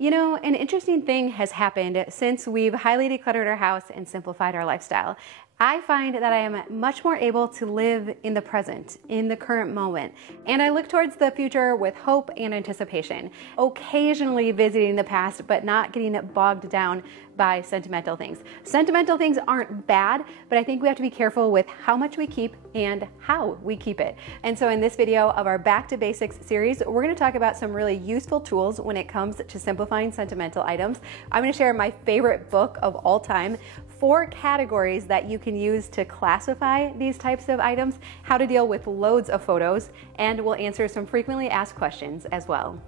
You know, an interesting thing has happened since we've highly decluttered our house and simplified our lifestyle. I find that I am much more able to live in the present, in the current moment, and I look towards the future with hope and anticipation, occasionally visiting the past, but not getting bogged down by sentimental things. Sentimental things aren't bad, but I think we have to be careful with how much we keep and how we keep it. And so in this video of our Back to Basics series, we're going to talk about some really useful tools when it comes to simplifying sentimental items. I'm going to share my favorite book of all time, 4 categories that you can use to classify these types of items, how to deal with loads of photos, and we'll answer some frequently asked questions as well.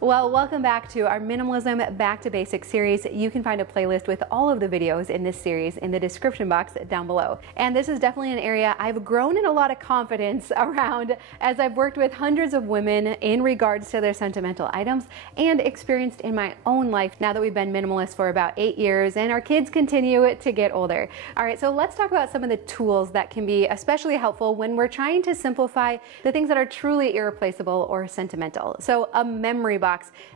Well, welcome back to our Minimalism Back to Basics series. You can find a playlist with all of the videos in this series in the description box down below. And this is definitely an area I've grown in a lot of confidence around as I've worked with hundreds of women in regards to their sentimental items and experienced in my own life now that we've been minimalists for about 8 years and our kids continue to get older. All right, so let's talk about some of the tools that can be especially helpful when we're trying to simplify the things that are truly irreplaceable or sentimental. So a memory box.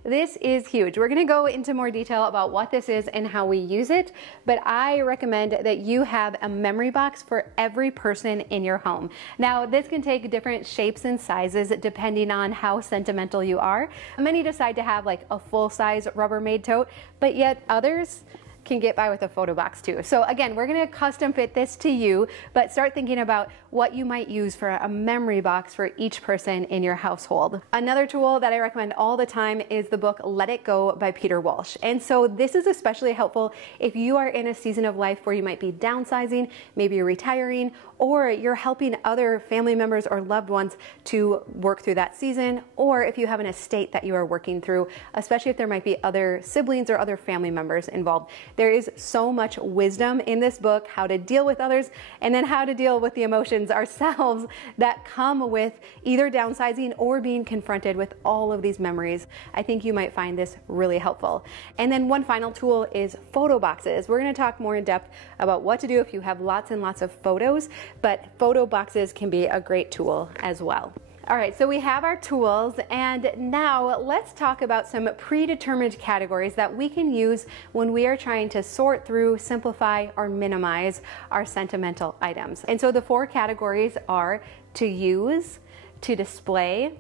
This is huge. We're going to go into more detail about what this is and how we use it, but I recommend that you have a memory box for every person in your home. Now, this can take different shapes and sizes depending on how sentimental you are. Many decide to have like a full-size Rubbermaid tote, but yet others can get by with a photo box too. So again, we're going to custom fit this to you, but start thinking about what you might use for a memory box for each person in your household. Another tool that I recommend all the time is the book Let It Go by Peter Walsh. And so this is especially helpful if you are in a season of life where you might be downsizing, maybe you're retiring, or you're helping other family members or loved ones to work through that season, or if you have an estate that you are working through, especially if there might be other siblings or other family members involved. There is so much wisdom in this book, how to deal with others, and then how to deal with the emotions ourselves that come with either downsizing or being confronted with all of these memories. I think you might find this really helpful. And then one final tool is photo boxes. We're going to talk more in depth about what to do if you have lots and lots of photos, but photo boxes can be a great tool as well. All right, so we have our tools, and now let's talk about some predetermined categories that we can use when we are trying to sort through, simplify, or minimize our sentimental items. And so the 4 categories are to use, to display,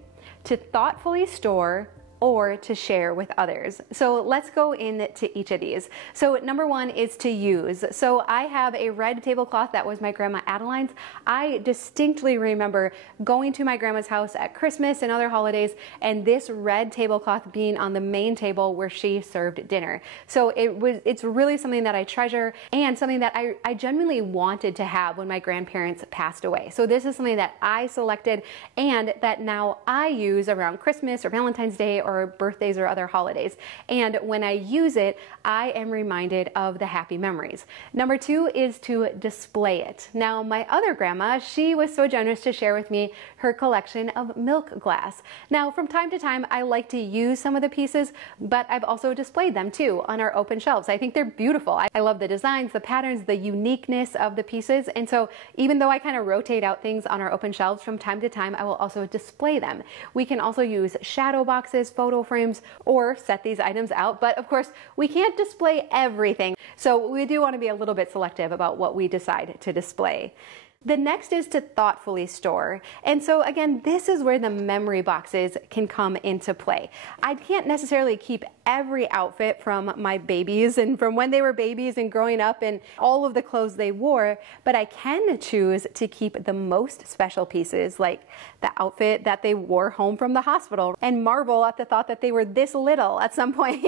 to thoughtfully store, or to share with others. So let's go into each of these. So number 1 is to use. So I have a red tablecloth that was my grandma Adeline's. I distinctly remember going to my grandma's house at Christmas and other holidays, and this red tablecloth being on the main table where she served dinner. So it's really something that I treasure and something that I genuinely wanted to have when my grandparents passed away. So this is something that I selected and that now I use around Christmas or Valentine's Day or birthdays or other holidays. And when I use it, I am reminded of the happy memories. Number 2 is to display it. Now, my other grandma, she was so generous to share with me her collection of milk glass. Now, from time to time, I like to use some of the pieces, but I've also displayed them too on our open shelves. I think they're beautiful. I love the designs, the patterns, the uniqueness of the pieces. And so even though I kind of rotate out things on our open shelves from time to time, I will also display them. We can also use shadow boxes, photo frames, or set these items out. But of course, we can't display everything. So we do want to be a little bit selective about what we decide to display. The next is to thoughtfully store. And so again, this is where the memory boxes can come into play. I can't necessarily keep every outfit from my babies and from when they were babies and growing up and all of the clothes they wore, but I can choose to keep the most special pieces, like the outfit that they wore home from the hospital, and marvel at the thought that they were this little at some point.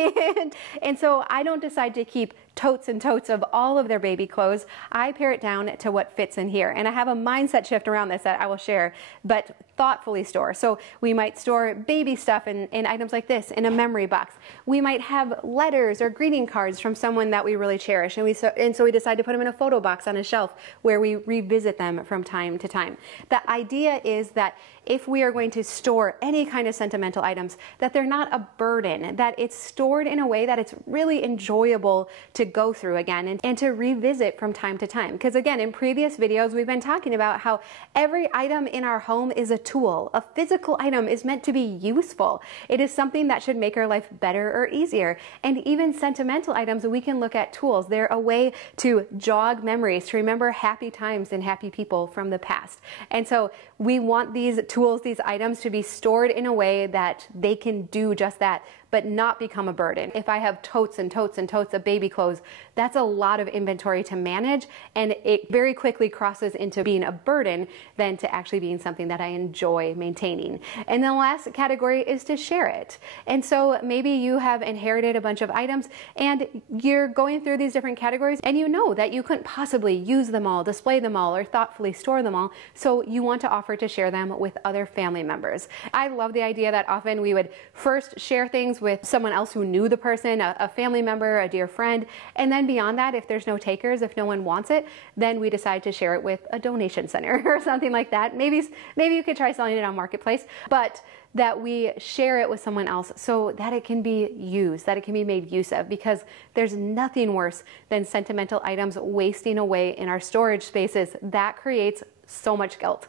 And so I don't decide to keep totes and totes of all of their baby clothes. I pare it down to what fits in here. And I have a mindset shift around this that I will share, but thoughtfully store. So we might store baby stuff and items like this in a memory box. We might have letters or greeting cards from someone that we really cherish, and so we decide to put them in a photo box on a shelf where we revisit them from time to time. The idea is that if we are going to store any kind of sentimental items, that they're not a burden, that it's stored in a way that it's really enjoyable to go through again and to revisit from time to time. Because again, in previous videos, we've been talking about how every item in our home is a tool. A physical item is meant to be useful. It is something that should make our life better or easier. And even sentimental items, we can look at tools. They're a way to jog memories, to remember happy times and happy people from the past. And so we want these tools, these items, to be stored in a way that they can do just that, but not become a burden. If I have totes and totes and totes of baby clothes, that's a lot of inventory to manage, and it very quickly crosses into being a burden than to actually being something that I enjoy maintaining. And the last category is to share it. And so maybe you have inherited a bunch of items and you're going through these different categories and you know that you couldn't possibly use them all, display them all, or thoughtfully store them all, so you want to offer to share them with other family members. I love the idea that often we would first share things with someone else who knew the person, a family member, a dear friend, and then beyond that, if there's no takers, if no one wants it, then we decide to share it with a donation center or something like that. Maybe you could try selling it on Marketplace, but that we share it with someone else so that it can be used, that it can be made use of, because there's nothing worse than sentimental items wasting away in our storage spaces. That creates so much guilt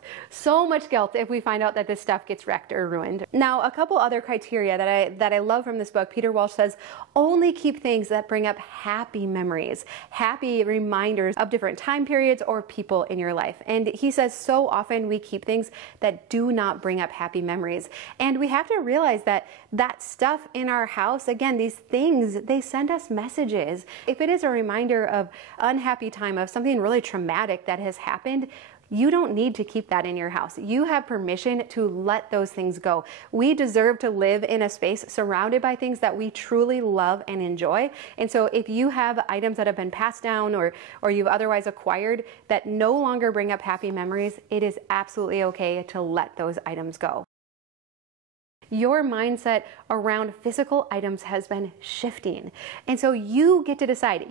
if we find out that this stuff gets wrecked or ruined. Now, a couple other criteria that I love from this book. Peter Walsh says, only keep things that bring up happy memories, happy reminders of different time periods or people in your life. And he says so often we keep things that do not bring up happy memories. And we have to realize that that stuff in our house, again, these things, they send us messages. If it is a reminder of unhappy time, of something really traumatic that has happened, you don't need to keep that in your house. You have permission to let those things go. We deserve to live in a space surrounded by things that we truly love and enjoy. And so if you have items that have been passed down or you've otherwise acquired that no longer bring up happy memories, it is absolutely okay to let those items go. Your mindset around physical items has been shifting. And so you get to decide.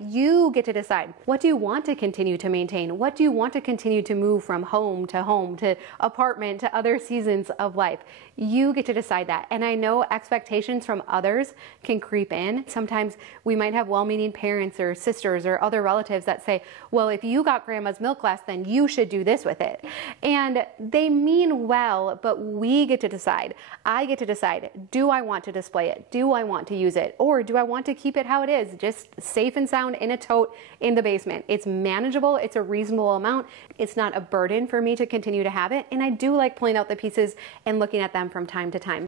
What do you want to continue to maintain? What do you want to continue to move from home, to apartment, to other seasons of life? You get to decide that. And I know expectations from others can creep in. Sometimes we might have well-meaning parents or sisters or other relatives that say, well, if you got grandma's milk glass, then you should do this with it. And they mean well, but we get to decide. I get to decide, do I want to display it? Do I want to use it? Or do I want to keep it how it is, just safe and sound in a tote in the basement? It's manageable. It's a reasonable amount. It's not a burden for me to continue to have it. And I do like pulling out the pieces and looking at them from time to time.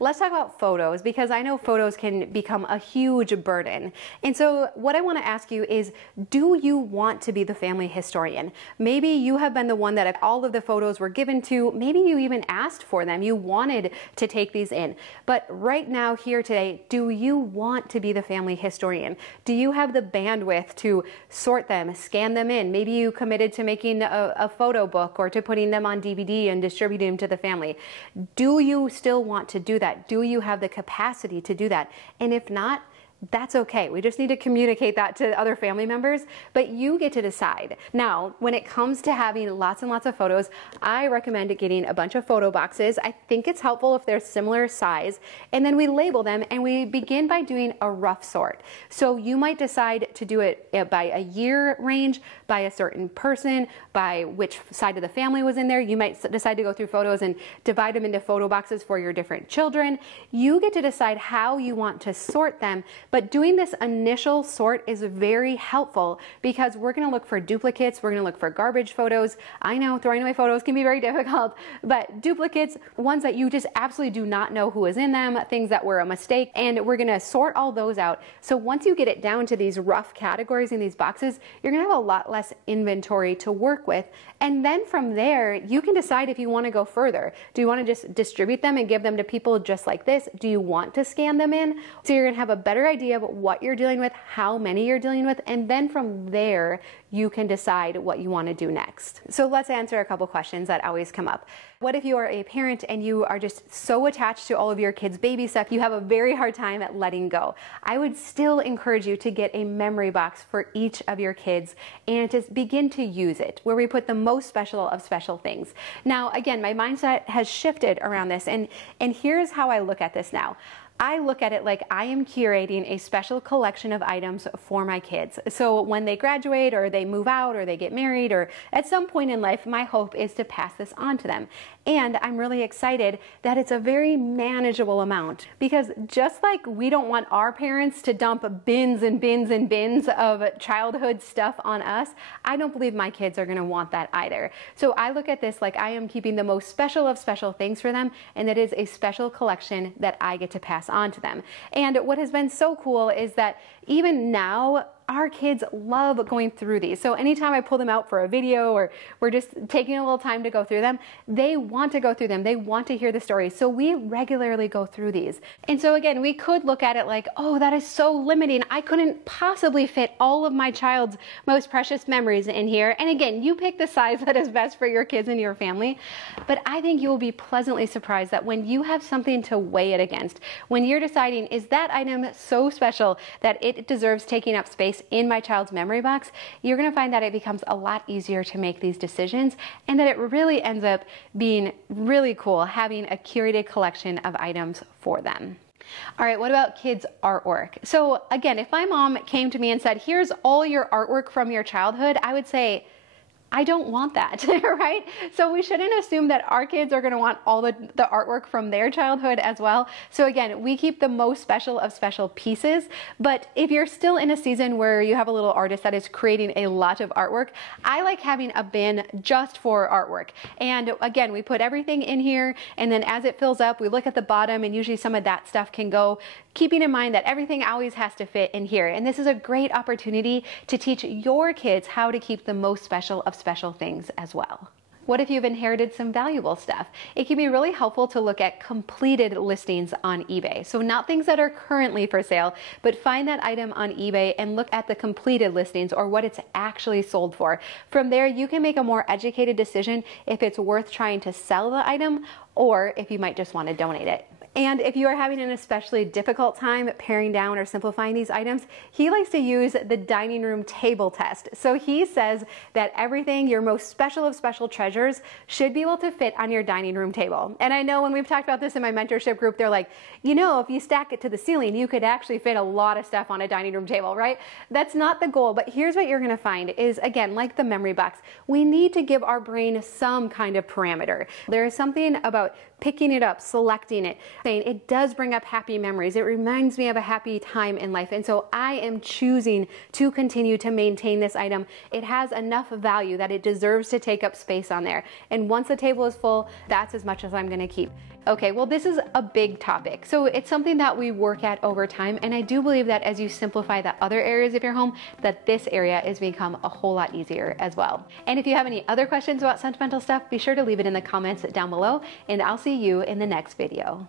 Let's talk about photos, because I know photos can become a huge burden. And so what I want to ask you is, do you want to be the family historian? Maybe you have been the one that all of the photos were given to. Maybe you even asked for them. You wanted to take these in. But right now, here today, do you want to be the family historian? Do you have the bandwidth to sort them, scan them in? Maybe you committed to making a photo book or to putting them on DVD and distributing them to the family. Do you still want to do that? Do you have the capacity to do that? And if not, that's okay. We just need to communicate that to other family members, but you get to decide. Now, when it comes to having lots and lots of photos, I recommend getting a bunch of photo boxes. I think it's helpful if they're similar size, and then we label them and we begin by doing a rough sort. So you might decide to do it by a year range, by a certain person, by which side of the family was in there. You might decide to go through photos and divide them into photo boxes for your different children. You get to decide how you want to sort them. But doing this initial sort is very helpful, because we're going to look for duplicates. We're going to look for garbage photos. I know throwing away photos can be very difficult, but duplicates, ones that you just absolutely do not know who is in them, things that were a mistake, and we're going to sort all those out. So once you get it down to these rough categories in these boxes, you're going to have a lot less inventory to work with. And then from there, you can decide if you want to go further. Do you want to just distribute them and give them to people just like this? Do you want to scan them in? So you're going to have a better idea of what you're dealing with, how many you're dealing with, and then from there, you can decide what you want to do next. So let's answer a couple questions that always come up. What if you are a parent and you are just so attached to all of your kids' baby stuff, you have a very hard time at letting go? I would still encourage you to get a memory box for each of your kids and to begin to use it, where we put the most special of special things. Now, again, my mindset has shifted around this, and here's how I look at this now. I look at it like I am curating a special collection of items for my kids. So when they graduate or they they move out or they get married or at some point in life, my hope is to pass this on to them. And I'm really excited that it's a very manageable amount, because just like we don't want our parents to dump bins and bins and bins of childhood stuff on us, I don't believe my kids are going to want that either. So I look at this like I am keeping the most special of special things for them, and that is a special collection that I get to pass on to them. And what has been so cool is that even now, our kids love going through these. So anytime I pull them out for a video or we're just taking a little time to go through them, they want to go through them. They want to hear the stories. So we regularly go through these. And so again, we could look at it like, oh, that is so limiting. I couldn't possibly fit all of my child's most precious memories in here. And again, you pick the size that is best for your kids and your family. But I think you will be pleasantly surprised that when you have something to weigh it against, when you're deciding, is that item so special that it deserves taking up space in my child's memory box, you're going to find that it becomes a lot easier to make these decisions, and that it really ends up being really cool having a curated collection of items for them. All right, what about kids' artwork? So again, if my mom came to me and said, here's all your artwork from your childhood, I would say, I don't want that, right? So we shouldn't assume that our kids are going to want all the artwork from their childhood as well. So again, we keep the most special of special pieces. But if you're still in a season where you have a little artist that is creating a lot of artwork, I like having a bin just for artwork. And again, we put everything in here, and then as it fills up, we look at the bottom, and usually some of that stuff can go, keeping in mind that everything always has to fit in here. And this is a great opportunity to teach your kids how to keep the most special of special things as well. What if you've inherited some valuable stuff? It can be really helpful to look at completed listings on eBay. So not things that are currently for sale, but find that item on eBay and look at the completed listings or what it's actually sold for. From there, you can make a more educated decision if it's worth trying to sell the item or if you might just want to donate it. And if you are having an especially difficult time paring down or simplifying these items, he likes to use the dining room table test. So he says that everything, your most special of special treasures, should be able to fit on your dining room table. And I know when we've talked about this in my mentorship group, they're like, you know, if you stack it to the ceiling, you could actually fit a lot of stuff on a dining room table, right? That's not the goal, but here's what you're gonna find is, again, like the memory box, we need to give our brain some kind of parameter. There is something about picking it up, selecting it, saying it does bring up happy memories. It reminds me of a happy time in life. And so I am choosing to continue to maintain this item. It has enough value that it deserves to take up space on there. And once the table is full, that's as much as I'm gonna keep. Okay, well, this is a big topic. So it's something that we work at over time. And I do believe that as you simplify the other areas of your home, that this area is become a whole lot easier as well. And if you have any other questions about sentimental stuff, be sure to leave it in the comments down below, and I'll see you in the next video.